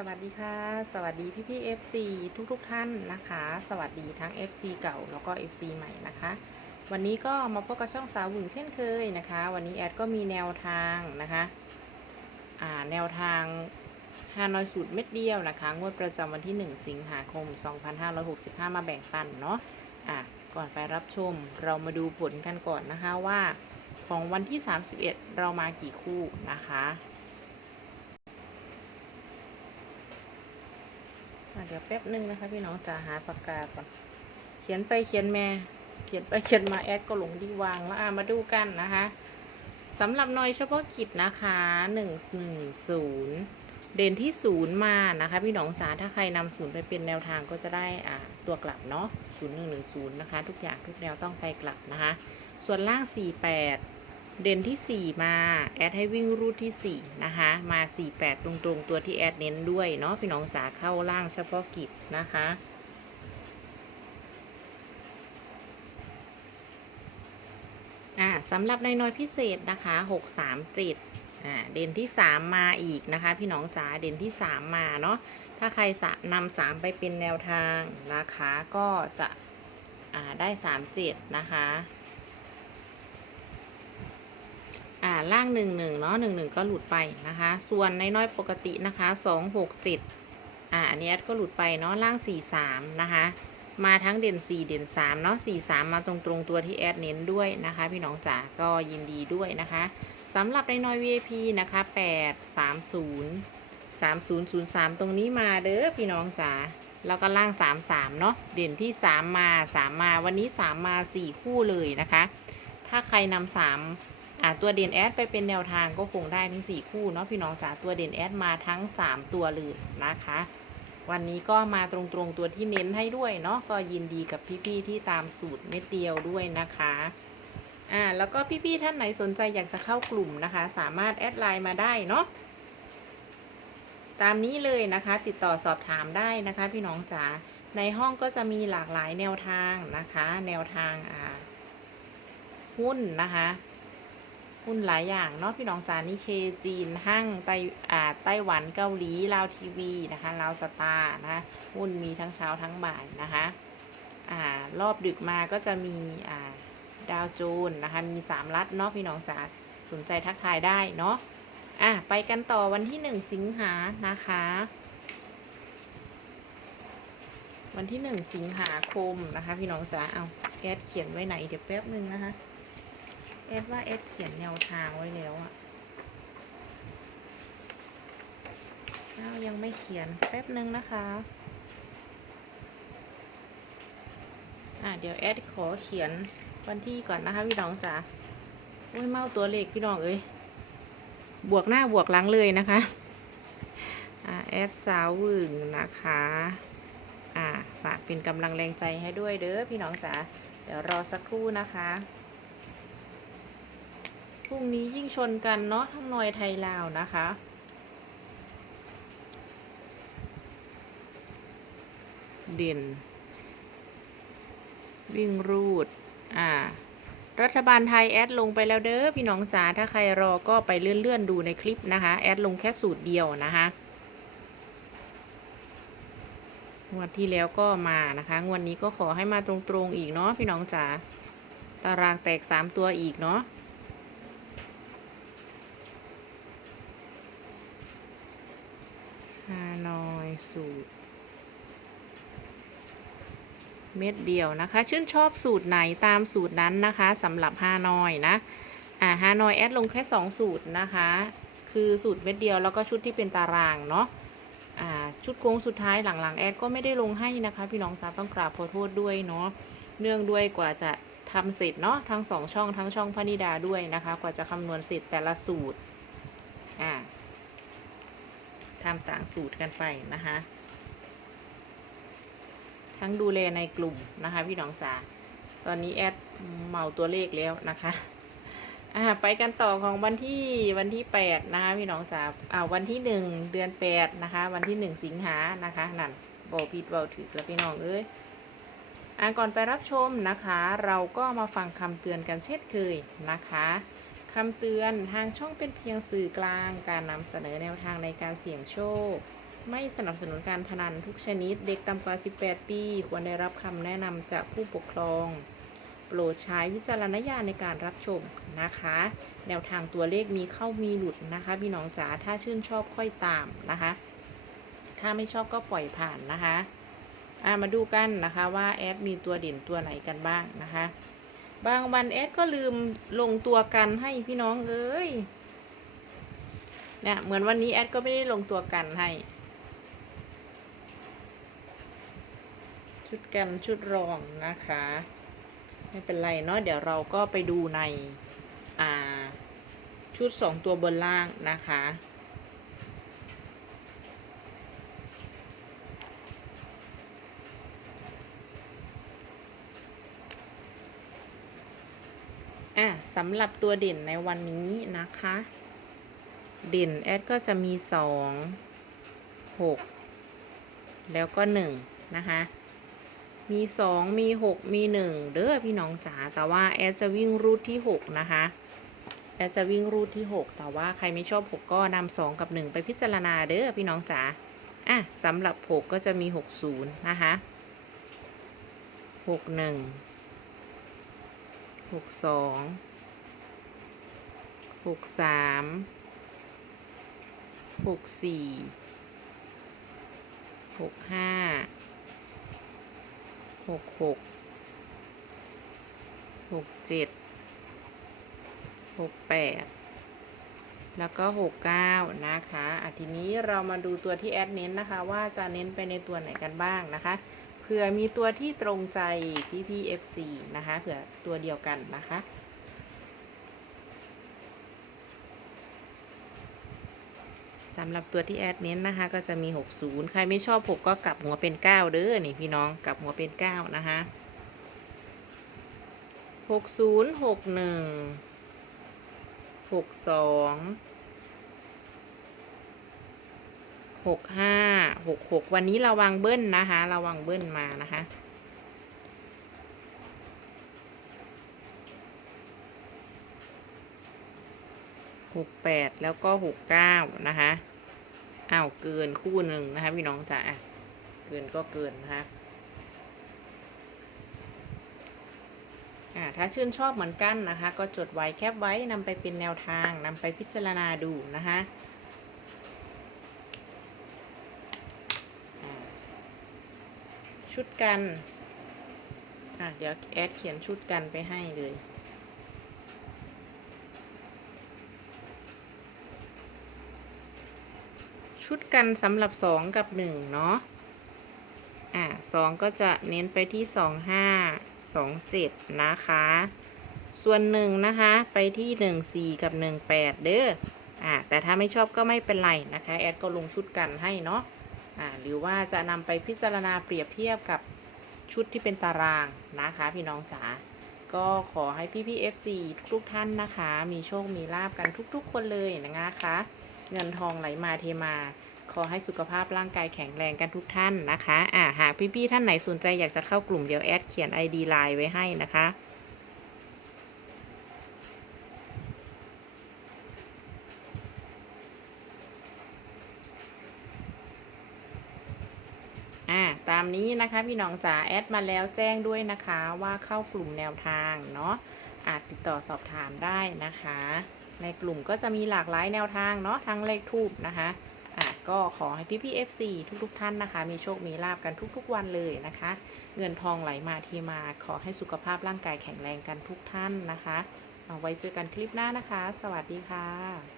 สวัสดีค่ะ สวัสดีพี่พี่ FC ทุกทุกท่านนะคะ สวัสดีทั้ง FC เก่าแล้วก็ FC ใหม่นะคะ วันนี้ก็มาพบกับช่องสาวหวึงเช่นเคยนะคะ วันนี้แอดก็มีแนวทางนะคะอ่าแนวทางฮานอยสูตรเม็ดเดียวนะคะ งวดประจำวันที่ 1 สิงหาคม 2565 มาแบ่งปันเนาะอะก่อนไปรับชมเรามาดูผลกันก่อนนะคะว่า ของวันที่ 31 เรามากี่คู่นะคะ อะ เดี๋ยวแป๊บนึงนะคะ พี่น้องจะหาปากกาก่อน เขียนไปเขียนม่เขียนไปเขียนมาแอดก็หลงที่วางแล้วมาดูกันนะคะสำหรับหน่วยเฉพาะกิจนะคะหนึ่งหนึ่งศูนย์เด่นที่ศูนย์มานะคะ พี่น้องจ๋าถ้าใครนำศูนย์ไปเป็นแนวทางก็จะได้อ่าตัวกลับเนาะศูนย์หนึ่งหนึ่งศูนย์นะคะ ทุกอย่างทุกแนวต้องไปกลับนะคะ ส่วนล่างสี่แปด เด่นที่ 4 มาแอดให้วิ่งรูดที่ 4 นะคะมา 48 ตรงๆ ตัวที่แอดเน้นด้วยเนาะพี่น้องจ๋าเข้าล่างเฉพาะกิจนะคะอ่าสำหรับในน้อยพิเศษนะคะ 637อ่าเด่นที่ 3 มาอีกนะคะ พี่น้องจ๋าเด่นที่ 3 มาเนาะถ้าใครสะนำ3ไปเป็นแนวทางนะคะก็จะอ่าได้ 37 นะคะ อ่า ล่างหนึ่งหนึ่งเนาะหนึ่งหนึ่งก็หลุดไปนะคะ ส่วนในน้อยปกตินะคะสองหกเจ็ดอ่าอันนี้ก็หลุดไปเนาะล่างสี่สามนะคะมาทั้งเด่นสี่เด่นสามเนาะสี่สามมาตรงตรงๆตัวที่แอดเน้นด้วยนะคะ พี่น้องจ๋าก็ยินดีด้วยนะคะสำหรับในน้อย VIP นะคะแปดสามศูนย์สามศูนย์ศูนย์สามตรงนี้มาเด้อพี่น้องจ๋าแล้วก็ล่างสามสามเนาะเด่นที่สามมาสามมาวันนี้สามมาสี่คู่เลยนะคะ ถ้าใครนำสาม อ่าตัวเด่นแอดไปเป็นแนวทางก็คงได้ทั้ง4คู่เนาะพี่น้องจ๋าตัวเด่นแอดมาทั้ง 3 ตัวเลยนะคะ วันนี้ก็มาตรงๆตัวที่เน้นให้ด้วยเนาะก็ยินดีกับพี่ๆที่ตามสูตรเม็ดเดียวด้วยนะคะอ่าแล้วก็พี่ๆท่านไหนสนใจอยากจะเข้ากลุ่มนะคะ สามารถแอดไลน์มาได้เนาะตามนี้เลยนะคะ ติดต่อสอบถามได้นะคะ พี่น้องจ๋าในห้องก็จะมีหลากหลายแนวทางนะคะ แนวทางอ่าหุ้นนะคะ หุ้นหลายอย่างเนาะพี่น้องจานี่เคจีนห้างไต้อ่าไต้หวันเกาหลีลาวทีวีนะคะลาวสตาร์นะคะหุ้นมีทั้งเช้าทั้งบ่ายนะคะอ่ารอบดึกมาก็จะมีอ่าดาวโจนนะคะ มีสามรัฐเนาะพี่น้องจ๋าสนใจทักทายได้เนาะอะไปกันต่อวันที่หนึ่งสิงหานะคะ วันที่หนึ่งสิงหาคมนะคะ พี่น้องจ๋าเอาแก๊สเขียนไว้ไหนเดี๋ยวแป๊บนึงนะคะ เอดว่าเอดเขียนแนวทางไว้แล้วอะอ้ายังไม่เขียนแป๊บนึงนะคะ อะเดี๋ยวแอดขอเขียนวันที่ก่อนนะคะพี่น้องจ๋าโอ้ยเมาตัวเลขพี่น้องเอ้ย บวกหน้าบวกหลังเลยนะคะ อ่าแอดสาววึงนะคะ อ่าฝากเป็นกำลังแรงใจให้ด้วยเด้อพี่น้องจ๋า เดี๋ยวรอสักครู่นะคะ พรุ่งนี้ยิ่งชนกันเนาะทั้งนอยไทยลาวนะคะเด่น วิ่งรูด อ่า รัฐบาลไทยแอดลงไปแล้วเด้อพี่น้องจ๋าถ้าใครรอก็ไปเลื่อนๆดูในคลิปนะคะ แอดลงแค่สูตรเดียวนะคะงวดที่แล้วก็มานะคะงวดนี้ก็ขอให้มาตรงๆอีกเนาะพี่น้องจ๋าตารางแตก3ตัวอีกเนาะ ฮา นอยสูตร เม็ดเดียวนะคะ ชื่นชอบสูตรไหนตามสูตรนั้นนะคะสำหรับฮานอยนะอ่าฮานอยแอดลงแค่ 2 สูตรนะคะ คือสูตรเม็ดเดียวแล้วก็ชุดที่เป็นตารางเนาะอ่าชุดโค้งสุดท้ายหลังๆ แอดก็ไม่ได้ลงให้นะคะ พี่น้องจ้าต้องกราบขอโทษด้วยเนาะเนื่องด้วยกว่าจะทำเสร็จเนาะทั้งสองช่องทั้งช่องพนิดาด้วยนะคะ กว่าจะคำนวณเสร็จแต่ละสูตรอ่า ทำต่างสูตรกันไปนะคะ ทั้งดูแลในกลุ่มนะคะพี่น้องจ๋าตอนนี้แอดเมาตัวเลขแล้วนะคะอ่าไปกันต่อของวันที่วันที่แปดนะคะพี่น้องจ๋าอ่าวันที่หนึ่งเดือนแปดนะคะ วันที่หนึ่งสิงหานะคะนั่นบอผิดบอถือแล้วพี่น้องเอ้ยอ่าก่อนไปรับชมนะคะ เราก็มาฟังคำเตือนกันเช่นเคยนะคะ คำเตือนทางช่องเป็นเพียงสื่อกลาง การนำเสนอแนวทางในการเสี่ยงโชค ไม่สนับสนุนการพนันทุกชนิด เด็กต่ำกว่า 18 ปี ควรได้รับคำแนะนำจากผู้ปกครอง โปรดใช้วิจารณญาณในการรับชมนะคะ แนวทางตัวเลขมีเข้ามีหลุดนะคะ พี่น้องจ๋าถ้าชื่นชอบค่อยตามนะคะ ถ้าไม่ชอบก็ปล่อยผ่านนะคะามาดูกันนะคะว่าแอดมีตัวเด่นตัวไหนกันบ้างนะคะ บางวันแอดก็ลืมลงตัวกันให้พี่น้องเอ้ยเนี่ยเหมือนวันนี้แอดก็ไม่ได้ลงตัวกันให้ ชุดกันชุดรองนะคะ ไม่เป็นไรเนาะเดี๋ยวเราก็ไปดูใน อ่า ชุดสองตัวบนล่างนะคะ อะสำหรับตัวเด่นในวันนี้นะคะ เด่นแอดก็จะมีสองหกแล้วก็หนึ่งนะคะ มีสองมีหกมีหนึ่งเด้อพี่น้องจ๋าแต่ว่าแอดจะวิ่งรูทที่หกนะคะแอดจะวิ่งรูทที่หกแต่ว่าใครไม่ชอบหกก็นำสองกับหนึ่งไปพิจารณาเด้อพี่น้องจ๋าอะสำหรับหกก็จะมีหกศูนย์นะคะหกหนึ่ง หกสองหกสามหกสี่หกห้าหกหกหกเจ็ดหกแปดแล้วก็หกเก้านะคะอะทีนี้เรามาดูตัวที่แอดเน้นนะคะ ว่าจะเน้นไปในตัวไหนกันบ้างนะคะ เผื่อมีตัวที่ตรงใจพี่พี่ FC นะคะ เผื่อตัวเดียวกันนะคะ สำหรับตัวที่แอดเน้นนะคะ ก็จะมี 60 ใครไม่ชอบ 6 ก็กลับหัวเป็น 9 เด้อ นี่พี่น้อง กลับหัวเป็น 9 นะคะ 60 61 62 หกห้าหกหกวันนี้ระวังเบิ้ลนะคะระวังเบิ้ลมานะคะหกแปดแล้วก็หกเก้านะคะอ้าวเกินคู่หนึ่งนะคะพี่น้องจ๋าเกินก็เกินนะคะอ่าถ้าชื่นชอบเหมือนกันนะคะ ก็จดไว้แคปไว้นำไปเป็นแนวทางนำไปพิจารณาดูนะคะ อ่า ชุดกัน อะ เดี๋ยวแอดเขียนชุดกันไปให้เลย ชุดกันสำหรับสองกับหนึ่งเนาะ อ่าสองก็จะเน้นไปที่สองห้าสองเจ็ดนะคะ ส่วนหนึ่งนะคะ ไปที่หนึ่งสี่กับหนึ่งแปดเด้อ อ่าแต่ถ้าไม่ชอบก็ไม่เป็นไรนะคะ แอดก็ลงชุดกันให้เนาะ หรือว่าจะนำไปพิจารณาเปรียบเทียบกับชุดที่เป็นตารางนะคะ พี่น้องจ๋าก็ขอให้พี่พี่ FC ทุกท่านนะคะ มีโชคมีลาบกันทุกๆ คนเลยนะคะ เงินทองไหลมาเทมาขอให้สุขภาพร่างกายแข็งแรงกันทุกท่านนะคะอ่าหากพี่ๆท่านไหนสนใจอยากจะเข้ากลุ่มเดี๋ยวแอดเขียน ID ไลน์ไว้ให้นะคะ อ่าตาม นี้นะคะพี่น้องจ๋าแอดมาแล้วแจ้งด้วยนะคะว่าเข้ากลุ่มแนวทางเนาะอาจติดต่อสอบถามได้นะคะ ในกลุ่มก็จะมีหลากหลายแนวทางเนาะทั้งเลขทูบนะคะอ่าก็ขอให้พี่พี่ FC ทุกๆท่านนะคะ มีโชคมีลาบกันทุกๆวันเลยนะคะ เงินทองไหลมาเทีมา ขอให้สุขภาพร่างกายแข็งแรงกันทุกท่านนะคะ เอาไว้เจอกันคลิปหน้านะคะ สวัสดีค่ะ